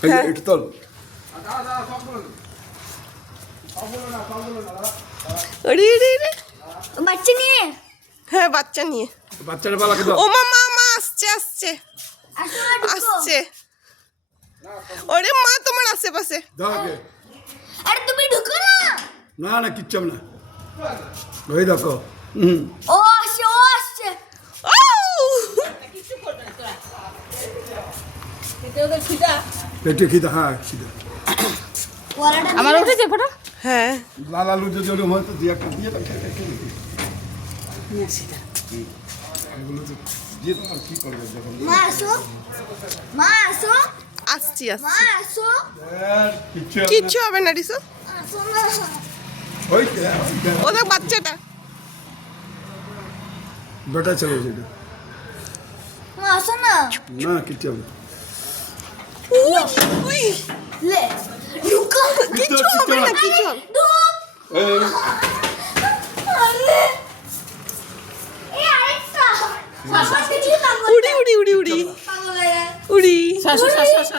হ্যাঁ। একটু তোল। ওরে রে রে। বাচ্চা নিয়ে হ্যাঁ বাচ্চা নিয়ে। বাচ্চাটা পালাকে দাও। ও মা মা আসছে আসছে আসো না, ঢুকো। আসছে। ওরে মা তোমার আশেপাশে। দাও আগে। আরে তুমি ঢুকো না। না না কিচ্ছু হবে না। ওই দেখো। হুম। ও আসছে ও আসছে। ও পেটে খিদা, হ্যাঁ খিদা। ওয়ালাটা আমার উঠেছে ফটো হ্যাঁ লাল আলু যদি ওরকম হয়তো দিয়ে একটা দিয়ে দাও, এগুলো তো দিয়ে দাও, আর কি করবে যখন। মা আসো মা আসো আসছি মা আসছি। আসো কিচ্ছু হবে না। কিচ্ছু হবে না রিসু। আসো না ওই দেখ, ওই দেখ। ও দেখ বাচ্চাটা। বেটা চলে যেটা। মা আসো না না কিচ্ছু হবে না। উই উই লে ঢুকো কিচ্ছু হবে না কিচ্ছু হবে। ঢুক এই, আরে এই আরেকটা উড়ি উড়ি উড়ি উড়ি পাগল হয়ে গেছে। উড়ি। শাসা শাসা শাসা